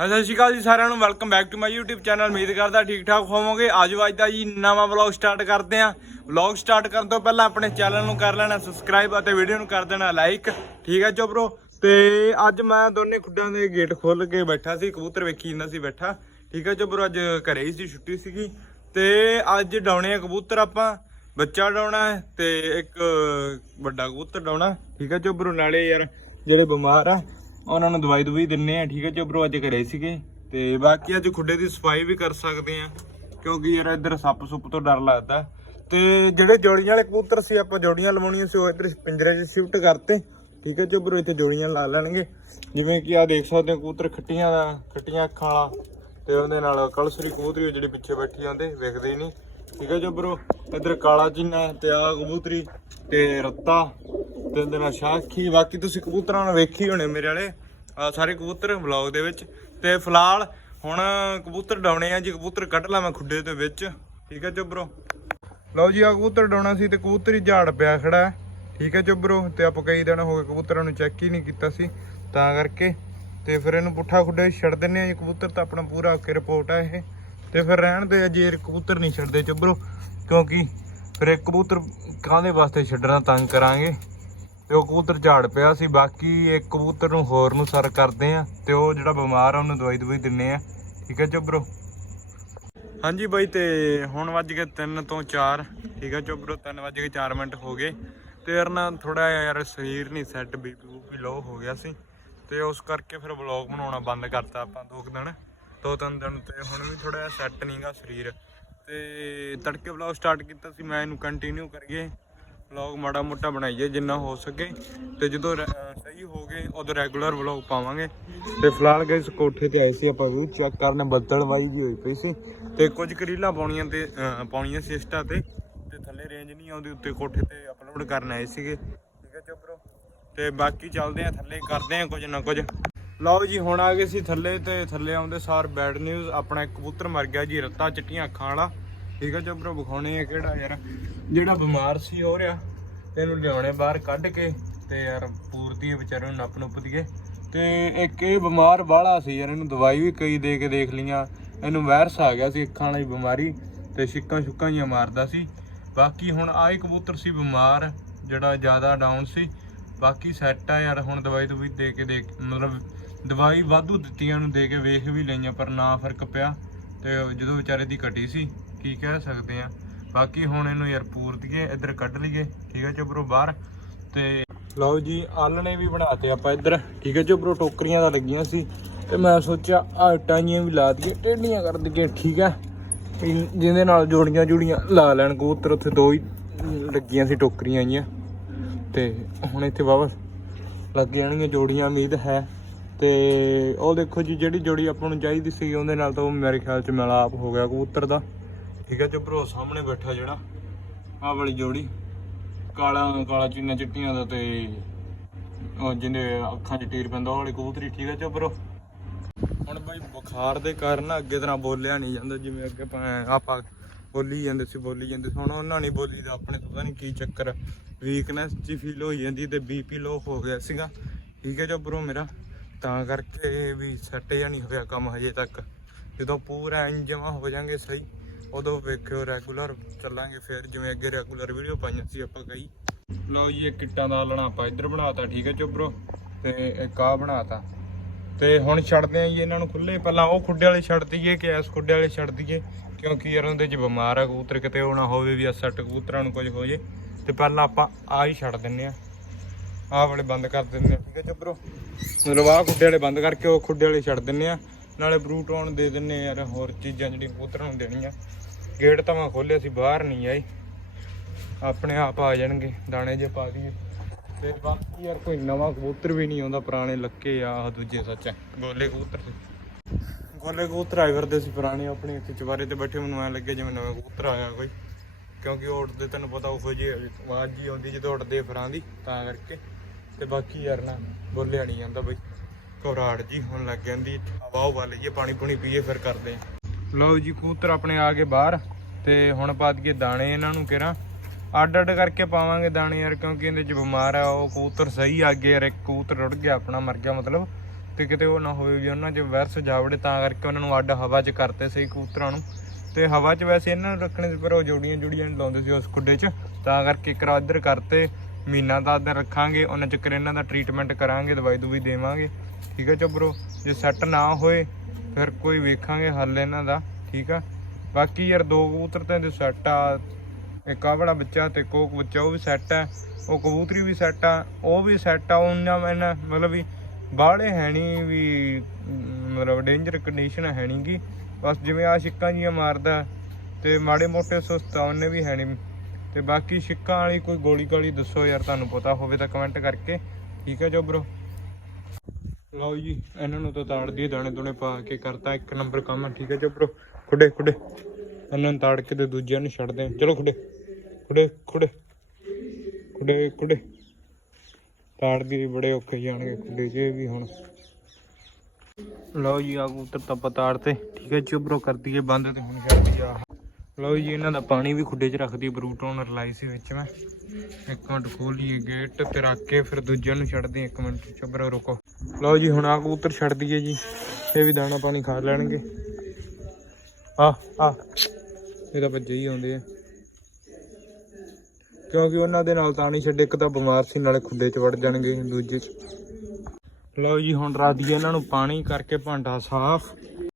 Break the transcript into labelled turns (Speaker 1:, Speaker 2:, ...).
Speaker 1: ਹਾਂ, ਸਤਿ ਸ਼੍ਰੀ ਅਕਾਲ ਜੀ ਸਾਰਿਆਂ ਨੂੰ। Welcome back to my YouTube channel ਉਮੀਦ ਕਰਦਾ ਠੀਕ ਠਾਕ ਹੋਵੋਗੇ। ਅੱਜ ਅੱਜ ਦਾ ਜੀ ਨਵਾਂ ਵਲੌਗ ਸਟਾਰਟ ਕਰਦੇ ਆਂ ਵਲੌਗ ਸਟਾਰਟ ਕਰਨ ਤੋਂ ਪਹਿਲਾਂ ਆਪਣੇ ਚੈਨਲ ਨੂੰ ਕਰ ਲੈਣਾ ਸਬਸਕ੍ਰਾਈਬ ਅਤੇ ਵੀਡੀਓ ਨੂੰ ਕਰ ਦੇਣਾ ਲਾਈਕ ਠੀਕ ਹੈ ਚੋਬਰੋ ਤੇ ਅੱਜ ਮੈਂ ਦੋਨੇ ਖੁੱਡਾਂ ਦੇ ਗੇਟ ਖੋਲ ਕੇ ਬੈਠਾ ਸੀ। ਕਬੂਤਰ ਵੇਖੀ ਜਾਂਦਾ ਸੀ ਬੈਠਾ। ਠੀਕ ਹੈ ਚੋਬਰੋ ਅੱਜ ਘਰੇ ਹੀ ਸੀ, ਛੁੱਟੀ ਸੀਗੀ। ਤੇ ਅੱਜ ਡਾਉਣੇ ਆ ਕਬੂਤਰ ਆਪਾਂ। ਬੱਚਾ ਡਾਉਣਾ ਹੈ ਤੇ ਇੱਕ ਵੱਡਾ ਕਬੂਤਰ ਡਾਉਣਾ। ਠੀਕ ਹੈ ਚੋਬਰੋ ਨਾਲੇ ਯਾਰ ਜਿਹੜੇ ਬਿਮਾਰ ਆ ਉਹਨਾਂ ਨੂੰ ਦਵਾਈ ਦਵਾਈ ਦਿੰਨੇ ਆ, ਠੀਕ ਹੈ ਚੋਬਰੋ ਅੱਜ ਘਰੇ ਸੀਗੇ। ਤੇ ਬਾਕੀ ਅੱਜ ਖੁੱਡੇ ਦੀ ਸਫ਼ਾਈ ਵੀ ਕਰ ਸਕਦੇ ਆ, ਕਿਉਂਕਿ ਯਾਰ ਇੱਧਰ ਸੱਪ ਸੁੱਪ ਤੋਂ ਡਰ ਲੱਗਦਾ। ਤੇ ਜਿਹੜੇ ਜੋੜੀਆਂ ਵਾਲੇ ਕਬੂਤਰ ਸੀ, ਆਪਾਂ ਜੋੜੀਆਂ ਲਵਾਉਣੀਆਂ ਸੀ, ਉਹ ਇੱਧਰ ਪਿੰਜਰੇ 'ਚ ਸ਼ਿਫਟ ਕਰਤੇ। ਠੀਕ ਹੈ ਚੋਬਰੋ ਇੱਥੇ ਜੋੜੀਆਂ ਲਾ ਲੈਣਗੇ। ਜਿਵੇਂ ਕਿ ਆ ਦੇਖ ਸਕਦੇ ਹੋ, ਕਬੂਤਰ ਖੱਟੀਆਂ ਦਾ, ਖੱਟੀਆਂ ਅੱਖਾਂ ਵਾਲਾ। ਤੇ ਉਹਦੇ ਨਾਲ ਕਲਸਰੀ ਕਬੂਤਰੀ ਉਹ ਜਿਹੜੀ ਪਿੱਛੇ ਬੈਠੀ ਜਾਂਦੇ ਵੇਖਦੇ ਹੀ ਨਹੀਂ ਠੀਕ ਹੈ ਜਬਰੋ ਇੱਧਰ ਕਾਲਾ ਚੀਨਾ ਤੇ ਆ ਕਬੂਤਰੀ ਤੇ ਰੱਤਾ। ਤੇ ਉਹਦੇ ਸ਼ਾਖੀ, ਬਾਕੀ ਤੁਸੀਂ ਕਬੂਤਰਾਂ ਨੂੰ ਵੇਖੀ ਹੋਣੇ ਮੇਰੇ ਵਾਲੇ ਆ ਸਾਰੇ ਕਬੂਤਰ ਵਲੌਗ ਦੇ ਵਿੱਚ। ਤੇ ਫਿਲਹਾਲ ਹੁਣ ਕਬੂਤਰ ਡਾਉਣੇ ਆ ਜੀ, ਕਬੂਤਰ ਕੱਢ ਲਾ ਮੈਂ ਖੁੱਡੇ ਦੇ ਵਿੱਚ। ਠੀਕ ਹੈ ਜਬਰੋ ਲਓ ਜੀ ਆ ਕਬੂਤਰ ਡਾਉਣਾ ਸੀ ਤੇ ਕਬੂਤਰ ਹੀ ਝਾੜ ਪਿਆ ਖੜਾ ਠੀਕ ਹੈ ਜਬਰੋ ਤੇ ਆਪਾਂ ਕਈ ਦਿਨ ਹੋ ਗਏ ਕਬੂਤਰਾਂ ਨੂੰ ਚੈੱਕ ਹੀ ਨਹੀਂ ਕੀਤਾ ਸੀ। ਤਾਂ ਕਰਕੇ ਤੇ ਫਿਰ ਇਹਨੂੰ ਪੁੱਠਾ ਖੁੱਡੇ ਛੱਡ ਦਿੰਨੇ ਆ ਜੀ, ਕਬੂਤਰ ਤਾਂ ਆਪਣਾ ਪੂਰਾ ਓਕੇ ਰਿਪੋਰਟ ਹੈ ਇਹ। ਤੇ ਫਿਰ ਰਹਿਣ ਦੇ, ਅਜੇ ਕਬੂਤਰ ਨਹੀਂ ਛੱਡਦੇ ਚੁੱਬਰੋ ਕਿਉਂਕਿ ਫਿਰ ਇੱਕ ਕਬੂਤਰ ਕਾਹਦੇ ਵਾਸਤੇ ਛੱਡਣਾ ਤੰਗ ਕਰਾਂਗੇ? ਤੇ ਉਹ ਕਬੂਤਰ ਝਾੜ ਪਿਆ ਸੀ, ਬਾਕੀ ਇੱਕ ਕਬੂਤਰ ਨੂੰ ਹੋਰ ਨੂੰ ਸਰ ਕਰਦੇ ਆ ਤੇ ਉਹ ਜਿਹੜਾ ਬਿਮਾਰ ਆ, ਉਹਨੂੰ ਦਵਾਈ ਦਵਾਈ ਦਿੰਨੇ ਆ। ਠੀਕ ਹੈ ਚੁੱਬਰੋ ਹਾਂਜੀ ਬਾਈ ਤੇ ਹੁਣ ਵੱਜ ਗਏ 3 ਤੋਂ 4 ਠੀਕ ਹੈ ਚੁੱਬਰੋ 3 ਵੱਜ ਕੇ 4 ਮਿੰਟ ਹੋ ਗਏ। ਤੇ ਯਾਰ ਨਾ ਥੋੜਾ ਯਾਰ ਸਰੀਰ ਨਹੀਂ ਸੈੱਟ ਬੀਪੀ ਬੂਪੀ ਲੋ ਹੋ ਗਿਆ ਸੀ। ਤੇ ਉਸ ਕਰਕੇ ਫਿਰ ਵਲੌਗ ਬਣਾਉਣਾ ਬੰਦ ਕਰਤਾ ਆਪਾਂ ਦੋ ਕੁ ਦਿਨ। ਦੋ ਤਿੰਨ ਦਿਨ ਤੇ ਹੁਣ ਵੀ ਥੋੜਾ ਜਿਹਾ ਸੈੱਟ ਨਹੀਂਗਾ ਸਰੀਰ। ਤੇ ਤੜਕੇ ਵਲੌਗ ਸਟਾਰਟ ਕੀਤਾ ਸੀ, ਮੈਂ ਇਹਨੂੰ ਕੰਟੀਨਿਊ ਕਰੀਏ। ਵਲੌਗ ਮਾੜਾ ਮੋਟਾ ਬਣਾਈਏ ਜਿੰਨਾ ਹੋ ਸਕੇ ਤੇ ਜਦੋਂ ਰ- ਸਹੀ ਹੋ ਗਏ, ਉਦੋਂ ਰੈਗੂਲਰ ਵਲੌਗ ਪਾਵਾਂਗੇ। ਤੇ ਫਿਲਹਾਲ ਗਏ ਕੋਠੇ ਤੇ ਆਏ ਸੀ ਆਪਾਂ ਵੀ ਚੈੱਕ ਕਰਨ ਬੱਦਲਵਾਈ ਜੀ ਹੋਈ ਪਈ ਸੀ। ਤੇ ਕੁਝ ਕਰੀਲਾਂ ਪਾਉਣੀਆਂ ਤੇ ਪਾਉਣੀਆਂ ਸੀ ਇਸਟਾ ਤੇ। ਤੇ ਥੱਲੇ ਰੇਂਜ ਨਹੀਂ ਆਉਂਦੀ ਉੱਤੇ ਕੋਠੇ ਤੇ ਅਪਲੋਡ ਕਰਨ ਆਏ ਸੀਗੇ। ਠੀਕ ਹੈ ਚੋਬਰੋ ਤੇ ਬਾਕੀ ਚੱਲਦੇ ਆ ਥੱਲੇ ਕਰਦੇ ਆ ਕੁਝ ਨਾ ਕੁਝ। ਲਓ ਜੀ, ਹੁਣ ਆ ਗਏ ਸੀ ਥੱਲੇ ਤੇ ਥੱਲੇ ਆਉਂਦੇ ਸਾਰ ਬੈਡ ਨਿਊਜ਼ ਆਪਣਾ ਇੱਕ ਕਬੂਤਰ ਮਰ ਗਿਆ ਜੀ, ਰੱਤਾ ਚਿੱਟੀਆਂ ਅੱਖਾਂ ਵਾਲਾ। ਠੀਕ ਹੈ ਚੋਬਰੋ ਵਿਖਾਉਣੇ ਆ ਕਿਹੜਾ ਯਾਰ? ਜਿਹੜਾ ਬਿਮਾਰ ਸੀ ਹੋ ਰਿਹਾ ਇਹਨੂੰ ਲਿਆਉਣੇ ਬਾਹਰ ਕੱਢ ਕੇ, ਤੇ ਯਾਰ ਪੂਰਤੀ ਵਿਚਾਰੇ ਨੂੰ ਨੱਪ ਨੁੱਪ ਦੀਏ। ਤੇ ਇੱਕ ਇਹ ਬਿਮਾਰ ਬਾਹਲਾ ਸੀ ਯਾਰ, ਇਹਨੂੰ ਦਵਾਈ ਵੀ ਕਈ ਦੇ ਕੇ ਦੇਖ ਲਈਆਂ। ਇਹਨੂੰ ਵਾਇਰਸ ਆ ਗਿਆ ਸੀ, ਅੱਖਾਂ ਵਾਲੀ ਬਿਮਾਰੀ, ਤੇ ਛਿੱਕਾਂ ਛੁੱਕਾਂ ਜਿਹੀਆਂ ਮਾਰਦਾ ਸੀ। ਬਾਕੀ ਹੁਣ ਆਹ ਕਬੂਤਰ ਸੀ ਬਿਮਾਰ, ਜਿਹੜਾ ਜ਼ਿਆਦਾ ਡਾਊਨ ਸੀ। ਬਾਕੀ ਸੈੱਟ ਆ ਯਾਰ, ਹੁਣ ਦਵਾਈ ਤੋਂ ਵੀ ਦੇ ਕੇ ਦੇਖ, ਮਤਲਬ ਦਵਾਈ ਵਾਧੂ ਦਿੱਤੀਆਂ ਨੂੰ ਦੇ ਕੇ ਵੇਖ ਵੀ ਲਈਆਂ, ਪਰ ਨਾ ਫ਼ਰਕ ਪਿਆ। ਤੇ ਜਦੋਂ ਵਿਚਾਰੇ ਦੀ ਘਟੀ ਸੀ ਕੀ ਕਹਿ ਸਕਦੇ ਆ? ਬਾਕੀ ਹੁਣ ਇਹਨੂੰ ਯਾਰ ਪੂਰ ਇੱਧਰ ਕੱਢ ਲਈਏ, ਠੀਕ ਹੈ ਚੋਬਰੋ ਬਾਹਰ। ਤੇ ਲਓ ਜੀ ਆਲਣੇ ਵੀ ਬਣਾਤੇ ਆਪਾਂ ਇੱਧਰ, ਠੀਕ ਹੈ ਚੋਬਰੋ ਟੋਕਰੀਆਂ ਦਾ ਲੱਗੀਆਂ ਸੀ। ਤੇ ਮੈਂ ਸੋਚਿਆ ਆ ਟਾਈਆਂ ਵੀ ਲਾ ਦਈਏ, ਟੇਢੀਆਂ ਕਰ ਦਈਏ, ਠੀਕ ਹੈ ਜਿਹਦੇ ਨਾਲ ਜੋੜੀਆਂ ਜੁੜੀਆਂ ਲਾ ਲੈਣ, ਕਬੂਤਰ ਉੱਥੇ ਦੋ ਹੀ ਲੱਗੀਆਂ ਸੀ, ਟੋਕਰੀਆਂ ਆਈਆਂ ਤੇ ਹੁਣ ਇੱਥੇ ਵਾਵਾ ਲੱਗ ਜਾਣਗੀਆਂ ਜੋੜੀਆਂ ਉਮੀਦ ਹੈ। ਤੇ ਉਹ ਦੇਖੋ ਜੀ, ਜਿਹੜੀ ਜੋੜੀ ਆਪਾਂ ਨੂੰ ਚਾਹੀਦੀ ਸੀ, ਉਹਦੇ ਨਾਲ ਤਾਂ ਉਹ ਮੇਰੇ ਖਿਆਲ ਚ ਮਿਲਾਪ ਹੋ ਗਿਆ ਕਬੂਤਰ ਦਾ। ਠੀਕ ਹੈ ਜੋ ਭਰੋ ਸਾਹਮਣੇ ਬੈਠਾ ਜਿਹੜਾ, ਆਹ ਵਾਲੀ ਜੋੜੀ। ਕਾਲਾ ਕਾਲਾ ਚੀਨਾ ਚਿੱਟੀਆਂ ਦਾ ਤੇ ਉਹ ਜਿਹਨੇ ਅੱਖਾਂ 'ਚ ਟੀਰ ਪੈਂਦਾ, ਉਹ ਵਾਲੀ ਕਬੂਤਰੀ, ਠੀਕ ਹੈ ਜੋ ਭਰੋ ਹੁਣ ਬਾਈ ਬੁਖਾਰ ਦੇ ਕਾਰਨ ਅੱਗੇ ਤਰ੍ਹਾਂ ਬੋਲਿਆ ਨਹੀਂ ਜਾਂਦਾ, ਜਿਵੇਂ ਅੱਗੇ ਆਪਾਂ- ਆਪਾਂ ਬੋਲੀ ਜਾਂਦੇ ਸੀ, ਬੋਲੀ ਜਾਂਦੇ ਸੀ। ਹੁਣ ਉਹਨਾਂ ਨਹੀਂ ਬੋਲੀ ਦਾ, ਆਪਣੇ ਪਤਾ ਨਹੀਂ ਕੀ ਚੱਕਰ ਵੀਕਨੈਸ ਜੀ ਫੀਲ ਹੋਈ ਜਾਂਦੀ ਤੇ ਬੀਪੀ ਲੋ ਹੋ ਗਿਆ ਸੀਗਾ। ਠੀਕ ਹੈ ਜੋ ਬਰੋ ਮੇਰਾ। ਤਾਂ ਕਰਕੇ ਵੀ ਸੈੱਟ ਜਾਂ ਨਹੀਂ ਹੋਇਆ ਕੰਮ ਹਜੇ ਤੱਕ। ਜਦੋਂ ਪੂਰਾ ਇੰਜਮਾ ਹੋ ਜਾਾਂਗੇ ਸਹੀ। ਉਦੋਂ ਵੇਖਿਓ ਰੈਗੂਲਰ ਚੱਲਾਂਗੇ ਫਿਰ, ਜਿਵੇਂ ਅੱਗੇ ਰੈਗੂਲਰ ਵੀਡੀਓ ਪਾਈਆਂ ਸੀ ਆਪਾਂ ਕਈ। ਲਓ ਜੀ, ਇਹ ਕਿੱਟਾਂ ਦਾ ਆਲਣਾ ਆਪਾਂ ਇੱਧਰ ਬਣਾਤਾ, ਠੀਕ ਹੈ ਚੋਬਰੋ ਤੇ ਇੱਕ ਆ ਬਣਾਤਾ। ਤੇ ਹੁਣ ਛੱਡਦੇ ਆਂ ਜੀ ਇਹਨਾਂ ਨੂੰ ਖੁੱਲੇ ਪਹਿਲਾਂ ਉਹ ਖੁੱਡੇ ਵਾਲੇ ਛੱਡ ਦਈਏ ਕਿ ਇਸ ਖੁੱਡੇ ਵਾਲੇ ਛੱਡ ਦਈਏ, ਕਿਉਂਕਿ ਯਾਰ ਉਹਦੇ ਚ ਬਿਮਾਰ ਆ, ਕਬੂਤਰ ਕਿਤੇ ਉਹ ਨਾ ਹੋਵੇ ਵੀ ਸੱਟ ਕਬੂਤਰਾਂ ਨੂੰ ਕੁਝ ਹੋ ਜੇ। ਤੇ ਪਹਿਲਾਂ ਆਪਾਂ ਆ ਹੀ ਛੱਡ ਦਿੰਨੇ ਆ ਆਹ ਵਾਲੇ ਬੰਦ ਕਰ ਦਿੰਨੇ ਆ ਠੀਕ ਹੈ ਚੁੱਪਰੋ? ਮਤਲਬ ਆਹ ਖੁੱਡੇ ਵਾਲੇ ਬੰਦ ਕਰਕੇ ਉਹ ਖੁੱਡੇ ਵਾਲੇ ਛੱਡ ਦਿੰਨੇ ਆ ਨਾਲੇ ਬਰੂਟ ਆਉਣ ਦੇ ਦਿੰਨੇ ਯਾਰ ਹੋਰ ਚੀਜ਼ਾਂ ਜਿਹੜੀਆਂ ਕਬੂਤਰਾਂ ਨੂੰ ਦੇਣੀਆਂ। ਗੇਟ ਤਾਂ ਮੈਂ ਖੋਲਿਆ ਸੀ, ਬਾਹਰ ਨਹੀਂ ਆਈ ਆਪਣੇ ਆਪ ਆ ਜਾਣਗੇ, ਦਾਣੇ ਜੇ ਪਾ ਦਈਏ। ਤੇ ਬਾਕੀ ਯਾਰ ਕੋਈ ਨਵਾਂ ਕਬੂਤਰ ਵੀ ਨਹੀਂ ਆਉਂਦਾ, ਪੁਰਾਣੇ ਲੱਕੇ ਆ, ਆਹ ਦੂਜੇ ਸੱਚ ਗੋਲੇ ਕਬੂਤਰ ਗੋਲੇ ਕਬੂਤਰ ਆਏ ਕਰਦੇ ਸੀ ਪੁਰਾਣੇ, ਆਪਣੇ ਇੱਥੇ ਚਵਾਰੇ ਤੇ ਬੈਠੇ, ਮੈਨੂੰ ਐ ਲੱਗੇ ਜਿਵੇਂ ਨਵਾਂ ਕਬੂਤਰ ਆਇਆ ਕੋਈ। ਕਿਉਂਕਿ ਉਹ ਉੱਡਦੇ ਤੈਨੂੰ ਪਤਾ ਉਹੋ ਜਿਹੀ ਆਵਾਜ਼ ਜੀ ਆਉਂਦੀ, ਜਦੋਂ ਉੱਡਦੇ ਫਰਾਂ ਦੀ, ਤਾਂ ਕਰਕੇ। ਤੇ ਬਾਕੀ ਯਾਰ ਨਾ, ਬੋਲਿਆ ਨਹੀਂ ਜਾਂਦਾ ਬਈ। ਘਬਰਾਹਟ ਜੀ ਹੁਣ ਲੱਗ ਜਾਂਦੀ, ਹਵਾ ਹਵਾ ਲਈਏ ਪਾਣੀ ਪੂਣੀ ਪੀਏ, ਫਿਰ ਕਰਦੇ ਲਓ ਜੀ, ਕਬੂਤਰ ਆਪਣੇ ਆ ਗਏ ਬਾਹਰ ਤੇ ਹੁਣ ਪਾ ਦਈਏ ਦਾਣੇ ਇਹਨਾਂ ਨੂੰ ਕਿਹੜਾ। ਅੱਡ ਅੱਡ ਕਰਕੇ ਪਾਵਾਂਗੇ ਦਾਣੇ ਯਾਰ, ਕਿਉਂਕਿ ਇਹਦੇ ਚ ਬਿਮਾਰ ਆ, ਉਹ ਕਬੂਤਰ ਸਹੀ ਆ ਗਏ ਯਾਰ, ਇੱਕ ਕਬੂਤਰ ਰੁੜ ਗਿਆ, ਆਪਣਾ ਮਰ ਗਿਆ ਮਤਲਬ। ਤੇ ਕਿਤੇ ਉਹ ਨਾ ਹੋਵੇ ਵੀ ਉਹਨਾਂ 'ਚ ਵਾਇਰਸ ਜਾਵੜੇ, ਤਾਂ ਕਰਕੇ ਉਹਨਾਂ ਨੂੰ ਅੱਡ ਹਵਾ 'ਚ ਕਰਤੇ ਸਹੀ ਕਬੂਤਰਾਂ ਨੂੰ। ਤੇ ਹਵਾ 'ਚ ਵੈਸੇ ਇਹਨਾਂ ਨੂੰ ਰੱਖਣੇ ਸੀ, ਪਰ ਉਹ ਜੋੜੀਆਂ ਜੋੜੀਆਂ ਲਾਉਂਦੇ ਸੀ ਉਸ ਖੁੱਡੇ 'ਚ। ਤਾਂ ਕਰਕੇ ਇੱਕ ਰਾਤ ਇੱਧਰ ਕਰਤੇ, ਮਹੀਨਾ ਦਾ ਇੱਧਰ ਰੱਖਾਂਗੇ, ਉਹਨਾਂ ਚੱਕਰ ਇਹਨਾਂ ਦਾ ਟ੍ਰੀਟਮੈਂਟ ਕਰਾਂਗੇ ਦਵਾਈ ਦੂਈ ਦੇਵਾਂਗੇ। ਠੀਕ ਹੈ ਚੋਬਰੋ ਜੇ ਸੈੱਟ ਨਾ ਹੋਏ, ਫਿਰ ਕੋਈ ਵੇਖਾਂਗੇ ਹੱਲ ਇਹਨਾਂ ਦਾ, ਠੀਕ ਆ? ਬਾਕੀ ਯਾਰ ਦੋ ਕਬੂਤਰ ਤਾਂ ਇਹਦੇ ਸੈੱਟ ਆ, ਇੱਕ ਆ ਬੜਾ ਬੱਚਾ ਤੇ ਕੋਕ ਬੱਚਾ, ਉਹ ਵੀ ਸੈੱਟ ਆ, ਉਹ ਕਬੂਤਰੀ ਵੀ ਸੈੱਟ ਆ, ਉਹ ਵੀ ਸੈੱਟ ਆ ਉਹਨਾਂ ਮੈਨਾਂ ਮਤਲਬ ਵੀ ਬਾਹਲੇ ਹੈ ਨਹੀਂ ਵੀ, ਮਤਲਬ ਡੇਂਜਰ ਕੰਡੀਸ਼ਨ ਹੈ ਨਹੀਂ ਗੀ। ਬਸ ਜਿਵੇਂ ਆ ਛਿੱਕਾਂ ਜੀਆਂ ਮਾਰਦਾ ਤੇ ਮਾੜੇ ਮੋਟੇ ਸੁਸਤ ਆ, ਉਹਨੇ ਵੀ ਹੈ ਨਹੀਂ ਤੇ ਬਾਕੀ ਛਿੱਕਾਂ ਵਾਲੀ ਕੋਈ ਗੋਲੀ ਗਾਲੀ ਦੱਸੋ ਯਾਰ, ਤੁਹਾਨੂੰ ਪਤਾ ਹੋਵੇ ਤਾਂ ਕਮੈਂਟ ਕਰਕੇ, ਠੀਕ ਹੈ ਜੋ ਬ్రో ਲਓ ਜੀ, ਇਹਨਾਂ ਨੂੰ ਤਾਂ ਤਾੜ ਦੀ ਦਾਣੇ ਦੁਣੇ ਪਾ ਕੇ ਕਰਤਾ, ਇੱਕ ਨੰਬਰ ਕੰਮ ਠੀਕ ਹੈ ਜੋ ਬ్రో ਖੁੱਡੇ ਖੁੱਡੇ। ਇਹਨਾਂ ਨੂੰ ਤਾੜ ਕੇ ਤੇ ਦੂਜਿਆਂ ਨੂੰ ਛੱਡਦੇ ਆ ਚਲੋ ਖੁੱਡੇ ਖੁੱਡੇ ਖੁੱਡੇ। ਖੁੱਡੇ ਖੁੱਡੇ। ਤਾੜ ਦੀ ਬੜੇ ਔਖੇ ਜਾਣਗੇ ਖੁੱਡੇ ਜੇ ਵੀ ਹੁਣ। ਲਓ ਜੀ ਆ ਕਬੂਤਰ ਤਾਂ ਆਪਾਂ ਤਾੜ ਤੇ ਠੀਕ ਹੈ ਜੀ ਚੁਬਰੋ ਕਰਦੀ ਹੈ, ਬੰਦ ਤੇ ਹੁਣ ਛੱਡ ਦਈਏ ਲਓ ਜੀ, ਇਹਨਾਂ ਦਾ ਪਾਣੀ ਵੀ ਖੁੱਡੇ 'ਚ ਰੱਖਦੀ ਬਰੂਟ ਓਨਰ ਲਾਈ ਸੀ ਵਿੱਚ ਮੈਂ ਇੱਕ ਮਿੰਟ ਖੋਲੀਏ ਗੇਟ ਤੇ ਰੱਖ ਕੇ ਫਿਰ ਦੂਜਿਆਂ ਨੂੰ ਛੱਡਦੇ ਇੱਕ ਮਿੰਟ ਚੁਬਰੋ, ਰੁਕੋ। ਲਓ ਜੀ, ਹੁਣ ਆ ਕਬੂਤਰ ਛੱਡ ਦਈਏ ਜੀ। ਇਹ ਵੀ ਦਾਣਾ ਪਾਣੀ ਖਾ ਲੈਣਗੇ। ਆ ਆ ਇਹ ਤਾਂ ਭੱਜੇ ਹੀ ਆਉਂਦੇ ਆ। ਕਿਉਂਕਿ ਉਹਨਾਂ ਦੇ ਨਾਲ ਤਾਂ ਨਹੀਂ ਛੱਡੇ, ਇੱਕ ਤਾਂ ਬਿਮਾਰ ਸੀ, ਨਾਲੇ ਖੁੱਡੇ 'ਚ ਵੜ ਜਾਣਗੇ ਦੂਜੇ 'ਚ। ਲਓ ਜੀ, ਹੁਣ ਰਾਤ ਦੀ ਇਹਨਾਂ ਨੂੰ ਪਾਣੀ ਕਰਕੇ ਭਾਂਡਾ ਸਾਫ਼।